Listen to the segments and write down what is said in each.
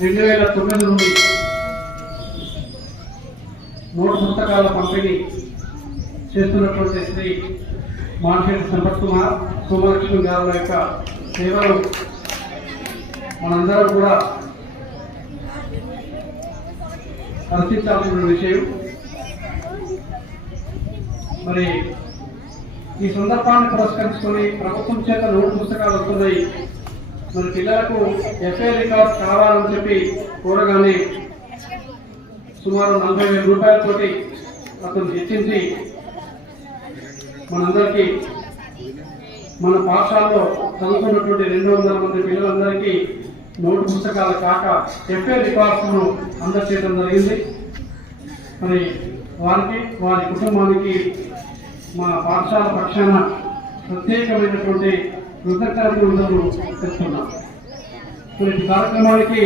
రెండు వేల తొమ్మిది నుండి నూట పుస్తకాల పంపిణీ చేస్తున్నటువంటి శ్రీ మాన్షేట్ సంపత్ కుమార్ సోమలక్ష్మి గారుల యొక్క సేవలు మనందరం కూడా హర్షించాల్సిన విషయం. మరి ఈ సందర్భాన్ని పురస్కరించుకొని ప్రభుత్వం చేత నోటు పుస్తకాలు వస్తున్నాయి. మన పిల్లలకు ఎఫ్ఐ రికార్డ్స్ కావాలని చెప్పి కోరగానే సుమారు నలభై వేల రూపాయలతోటి అతను హెచ్చించి మనందరికీ మన పాఠశాలలో చదువుకున్నటువంటి రెండు వందల మంది పిల్లలందరికీ నోటు పుస్తకాలు కాక ఎఫ్ఐ రికార్డ్స్ను అందజేయడం జరిగింది. మరి వారికి వారి కుటుంబానికి మా పాఠశాల పక్షాన ప్రత్యేకమైనటువంటి కృతజ్ఞతలు చెప్తున్నాం. మరి ఈ కార్యక్రమానికి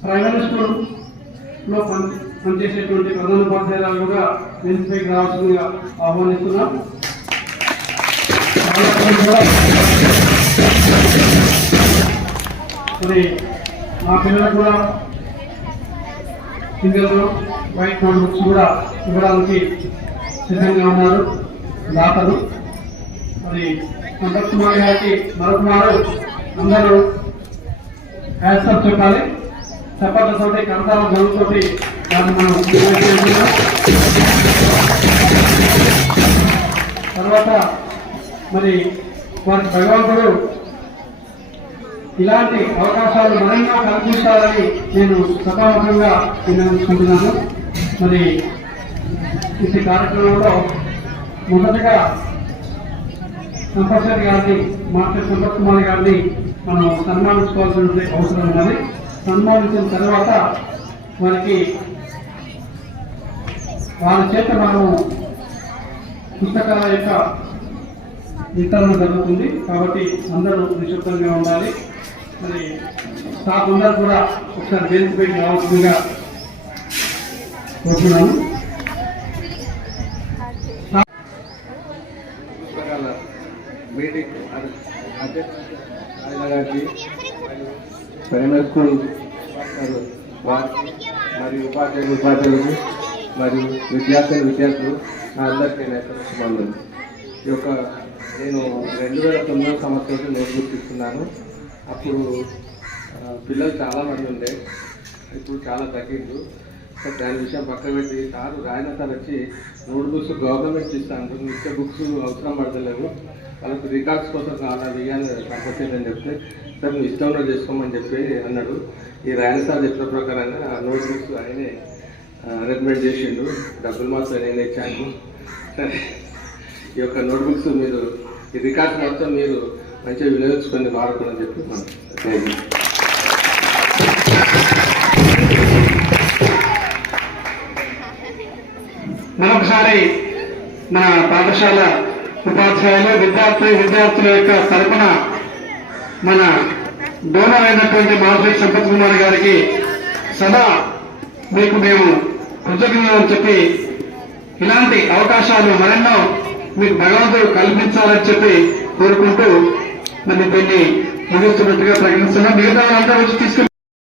ప్రైమరీ స్కూల్లో పని పనిచేసేటువంటి ప్రధాన ఉపాధ్యాయులు కూడా వేదికపైకి రావాల్సిందిగా ఆహ్వానిస్తున్నాం. మరి మా పిల్లలకు కూడా సింగల్ వైట్ నోట్ బుక్స్ కూడా ఇవ్వడానికి సిద్ధంగా ఉన్నారు. దాతలు మరి సంపత్ కుమార్ గారికి మరొకమారు అందరూ యాక్సెప్ట్ చెప్పాలి. చప్పట్లతోటి కంటాల గౌరవతోటి దాన్ని మనం తర్వాత మరి వారి భగవంతుడు ఇలాంటి అవకాశాలు మరింగా కల్పించాలని నేను సభాముఖంగా నిర్ణయించుకుంటున్నాను మరి ఈ కార్యక్రమంలో మొదటగా సంపత్సర్ గారిని మాస్టర్ సంపత్ కుమార్ గారిని మనం సన్మానించుకోవాల్సిన అవసరం ఉన్నది. సన్మానించిన తర్వాత మనకి వారి చేత మనము పుస్తకాల యొక్క వితరణ జరుగుతుంది. కాబట్టి అందరూ నిశ్శబ్దంగా ఉండాలి. మరి స్టాఫ్ అందరూ కూడా ఒకసారి వేదికపై రావాల్సిందిగా కోరుతున్నాను మీటింగ్ ఆయన గారికి ప్రైమరీ స్కూల్ మరియు ఉపాధ్యాయులు ఉపాధ్యాయులకు మరియు విద్యార్థులు విద్యార్థులు నా అందరికీ నా ఈ యొక్క నేను రెండు వేల తొమ్మిదవ సంవత్సరం నేను గుర్తిస్తున్నాను. అప్పుడు పిల్లలు చాలా మంది ఉండే. ఇప్పుడు చాలా తగ్గిండు. సో దాని విషయం పక్కన పెట్టి సార్ రాయన సార్ వచ్చి నోట్ బుక్స్ గవర్నమెంట్ ఇస్తాను నిత్య బుక్స్ అవసరం పడతలేవు. వాళ్ళకి రికార్డ్స్ కోసం కావాలి ఇవ్వాలి కంపల్సరీ అని చెప్తే సార్ నువ్వు ఇష్టం చేసుకోమని చెప్పి అన్నాడు. ఈ రాయన సార్ చెప్పిన ప్రకారంగా ఆ నోట్ బుక్స్ ఆయనే రికమెండ్ చేసిండు. డబ్బులు మాత్రం నేను ఇచ్చాను. సరే ఈ యొక్క నోట్ బుక్స్ మీరు ఈ రికార్డ్స్ మొత్తం మీరు మంచిగా వినియోగించుకొని వాడుకోమని చెప్పి మనం థ్యాంక్ యూ మరొకసారి మన పాఠశాల ఉపాధ్యాయులు విద్యార్థి విద్యార్థుల యొక్క తరపున మన డోనర్ అయినటువంటి మాధురి సంపత్ కుమార్ గారికి సదా మీకు మేము కృతజ్ఞతలు చెప్పి ఇలాంటి అవకాశాలు మరెన్నో మీకు భగవంతుడు కల్పించాలని చెప్పి కోరుకుంటూ మరి దీన్ని ముగిస్తున్నట్టుగా ప్రకటిస్తున్నాం. మిగతా వాళ్ళంతా వచ్చి తీసుకుని